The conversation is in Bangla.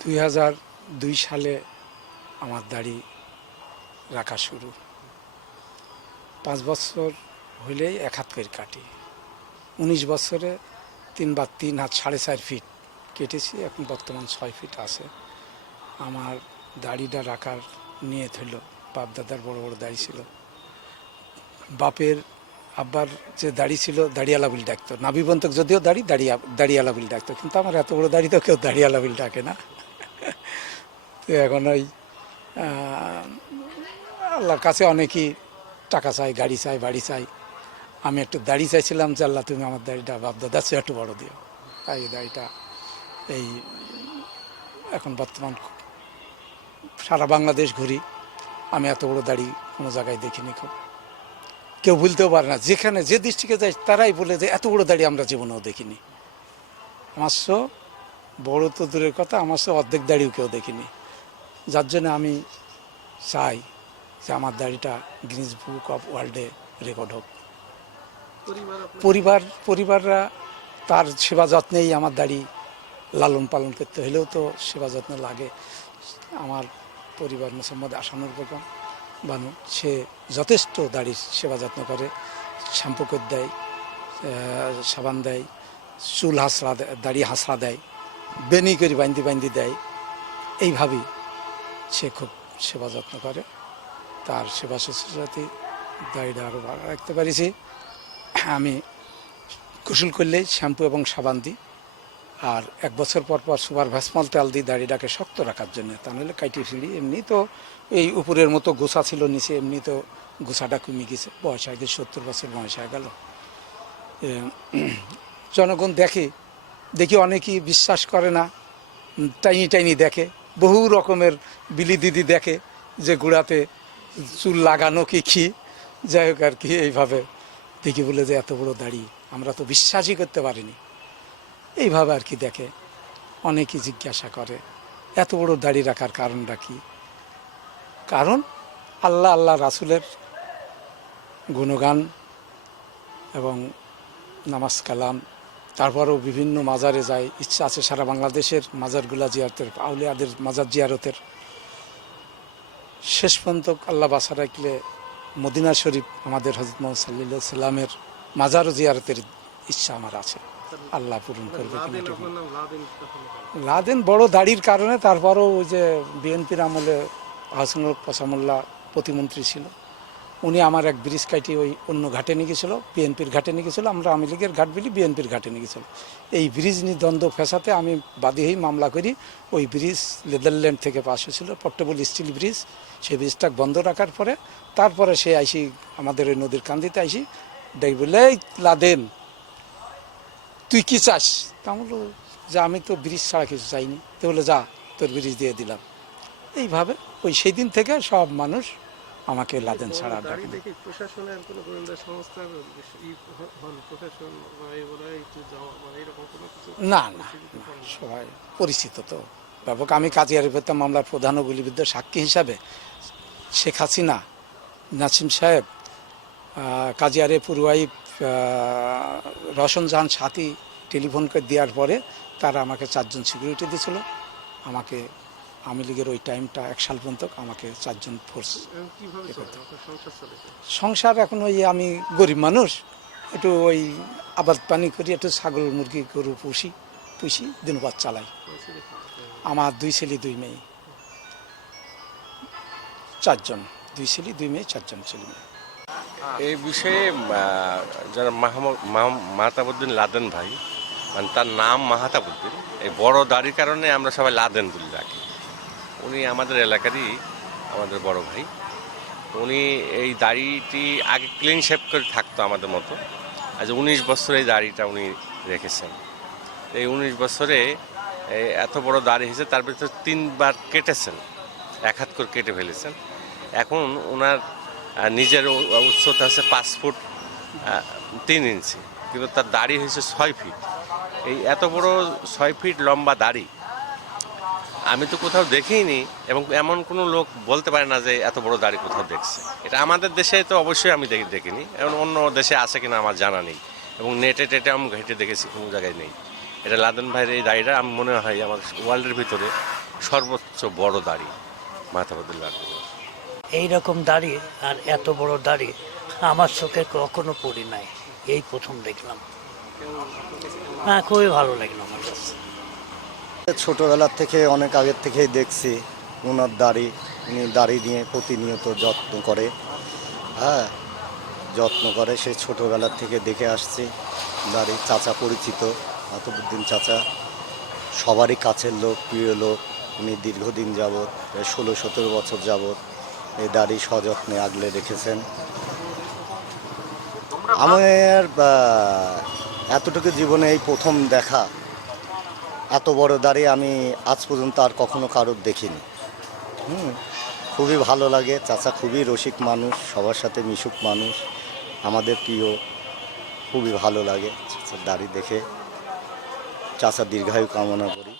দুই হাজার দুই সালে আমার দাড়ি রাখা শুরু। পাঁচ বছর হইলেই এক হাত করে কাটি। উনিশ বছরে তিন বা তিন হাত সাড়ে চার ফিট কেটেছি, এখন বর্তমান ছয় ফিট আছে। আমার দাড়িটা রাখার নিয়ে হইল বাপ দাদার বড় বড় দাড়ি ছিল। বাপের আব্বার যে দাড়ি ছিল দাড়িয়ালা বিল ডাকতো। নাবিবন্তক যদিও দাড়ি, দাড়িয়া দাড়িয়ালা বিল ডাকতো, কিন্তু আমার এত বড় দাড়ি তো কেউ দাড়িয়ালা বিল ডাকে না। তো এখন ওই আল্লাহর কাছে অনেকই টাকা চাই, গাড়ি চাই, বাড়ি চাই। আমি একটু দাড়ি চাইছিলাম যে, আল্লাহ তুমি আমার দাড়িটা, বাপ দাদা চেয়ে একটু বড় দিও। তাই এই দাড়িটা এই এখন বর্তমান সারা বাংলাদেশ ঘুরি। আমি এত বড় দাড়ি কোনো জায়গায় দেখিনি খুব। কেউ ভুলতেও পারে না। যেখানে যে দৃষ্টিকে যাই তারাই বলে যে, এত বড় দাড়ি আমরা জীবনেও দেখিনি। আমার সো বড় তো দূরের কথা, আমার সো অর্ধেক দাড়িও কেউ দেখিনি। যার জন্য আমি চাই যে আমার দাড়িটা গ্রিনিজ বুক অফ ওয়ার্ল্ডে রেকর্ড হোক। পরিবার, পরিবাররা তার সেবা যত্নেই আমার দাড়ি লালন পালন করতে হলেও তো সেবা যত্ন লাগে। আমার পরিবার মোসাম্মদ আসানুর বেগম বানু, সে যথেষ্ট দাড়ির সেবা যত্ন করে, শ্যাম্পু করে দেয় সাবান দেয়, চুল দেয় দাড়ি হাসরা দেয় বেনি করে বান্দি বান্দি দেয়। এইভাবেই সে খুব সেবা যত্ন করে। তার সেবা শুশ্রূষাতে দাড়িটা আরও রাখতে পারিছি আমি গোসল করলেই শ্যাম্পু এবং সাবান দিই। আর এক বছর পর পর সুপার ভ্যাসমল তেল দিই দাড়িটাকে শক্ত রাখার জন্য। তা নাহলে কাইটি ফিরি। এমনি তো এই উপরের মতো গোসা ছিল নিচে, এমনি তো গোছাটা কমে গেছে। বয়স আগে সত্তর বছর বয়স হয়ে গেল। জনগণ দেখে, দেখি অনেকেই বিশ্বাস করে না। টাইনি টাইনি দেখে। বহু রকমের বিলি দিদি দেখে যে গুড়াতে চুল লাগানো কি কি। যাই হোক আর কি, এইভাবে। দেখি বলে যে, এত বড় দাড়ি, আমরা তো বিশ্বাসই করতে পারিনি। এইভাবে আর কি দেখে। অনেকেই জিজ্ঞাসা করে, এত বড় দাড়ি রাখার কারণটা কি? কারণ আল্লাহ আল্লাহ রাসুলের গুণগান এবং নামাজ কালাম তারপরেও বিভিন্ন মাজারে যায়। ইচ্ছা আছে সারা বাংলাদেশের মাজারগুলা জিয়ারতের আউলিয়াদের মাজার জিয়ারতের। শেষ পর্যন্ত আল্লাহ বাসা রাখলে মদিনা শরীফ আমাদের হজরত মোহাম্মদ সাল্লাহ সাল্লামের মাজারও জিয়ারতের ইচ্ছা আমার আছে। আল্লাহ পূরণ করবে? লাদেন বড় দাড়ির কারণে তারপরও ওই যে বিএনপির আমলে আহসানুল কসামুল্লাহ প্রতিমন্ত্রী ছিল। উনি আমার এক ব্রিজ কাটি ওই অন্য ঘাটে নিয়ে গেছিল, বিএনপির ঘাটে নিয়ে গেছিল, আমরা আওয়ামী লীগের ঘাট বলি বিএনপির ঘাটে নিয়ে গেছিল। এই ব্রিজ নিয়ে দ্বন্দ্ব ফেসাতে আমি বাদী হয়ে মামলা করি, ওই ব্রিজ নেদারল্যান্ড থেকে পাশ হয়েছিল, পোর্টেবল স্টিল ব্রিজ, সেই ব্রিজটা বন্ধ রাখার পরে, তারপরে সে আইসি আমাদের ওই নদীর কান্দিতে আইসি দেখ বলে লাদেন, তুই কি চাস? তা বলল যে, আমি তো ব্রিজ ছাড়া কিছু চাইনি। তো বলে যা, তোর ব্রিজ দিয়ে দিলাম। এইভাবে ওই সেই দিন থেকে সব মানুষ আমাকে লাদেন ছাড়া দেখি প্রশাসনের কোনো গোয়েন্দা সংস্থার প্রশাসন মানে এরকম কোনো কিছু না না সবাই পরিচিত তো। ব্যাপক আমি কাজিয়ারি পেতাম মামলার প্রধান ও গুলিবিদ্ধ সাক্ষী হিসাবে শেখ হাসিনা নাসিম সাহেব আহ, কাজিয়ারে পুরুয়াই রসন জাহান সাথী টেলিফোন করে দেওয়ার পরে তারা আমাকে চারজন সিকিউরিটি দিয়েছিল। আমাকে আওয়ামী লীগের ওই টাইমটা এক সাল পর্যন্ত আমাকে চারজন ফোর্স সংসার এখন ওই আমি গরিব মানুষ একটু ওই আবাদ পানি করি একটু ছাগল মুরগি গরু পুষি পুষি দিনবাদ চালাই। আমার দুই ছেলে দুই মেয়ে। চারজন দুই ছেলে দুই মেয়ে চারজন ছেলে মেয়ে। এই বিষয়ে যারা মাহমুদ- মাহতাবুদ্দিন লাদেন ভাই মানে তার নাম মাহাতাবুদ্দিন এই বড় দাড়ির কারণে আমরা সবাই লাদেন বলে রাখি উনি আমাদের এলাকারই আমাদের বড় ভাই। উনি এই দাড়িটি আগে ক্লিন শেপ করে থাকতো আমাদের মতো। আজ উনিশ বছর এই দাড়িটা উনি রেখেছেন। এই উনিশ বছরে এত বড় দাড়ি হয়েছে, তার ভিতরে তিনবার কেটেছেন। এক হাত করে কেটে ফেলেছেন। এখন ওনার নিজের উচ্চতা আছে পাঁচ ফুট তিন ইঞ্চি। কিন্তু তার দাড়ি হয়েছে ছয় ফিট। এই এত বড় ছয় ফিট লম্বা দাড়ি আমি তো কোথাও দেখিনি এবং এমন কোনো লোক বলতে পারে না যে এত বড় দাড়ি কোথাও দেখছে। এটা আমাদের দেশে তো অবশ্যই আমি দেখি দেখিনি। এবং অন্য দেশে আছে কিনা আমার জানা নেই। এবং নেটে টেটে আমি ঘেটে দেখেছি, কোনো জায়গায় নেই। এটা লাদেন ভাইয়ের এই দাড়িটা আমি মনে হয় আমার ওয়ার্ল্ডের ভিতরে সর্বোচ্চ বড় দাড়ি লাদেন এই রকম দাড়ি আর এত বড় দাড়ি আমার চোখে কখনো পড়ি নাই। এই প্রথম দেখলাম। হ্যাঁ খুবই ভালো লাগল আমার কাছে। ছোটোবেলার থেকে অনেক আগের থেকেই দেখছি ওনার দাড়ি। উনি দাড়ি নিয়ে প্রতিনিয়ত যত্ন করে। হ্যাঁ যত্ন করে। সে ছোটোবেলার থেকে দেখে আসছি দাড়ি। চাচা পরিচিত আতবুদ্দিন চাচা। সবারই কাছের লোক প্রিয় লোক। উনি দীর্ঘদিন যাবৎ ষোলো সতেরো বছর যাবৎ এই দাড়ি সযত্নে আগলে রেখেছেন। আমার এতটুকু জীবনে এই প্রথম দেখা এত বড় দাড়ি আমি আজ পর্যন্ত আর কখনো কারোর দেখিনি। হুম, খুবই ভালো লাগে। চাচা খুবই রসিক মানুষ, সবার সাথে মিশুক মানুষ। আমাদের প্রিয়, খুবই ভালো লাগে চাচার দাড়ি দেখে। চাচা দীর্ঘায়ু কামনা করি।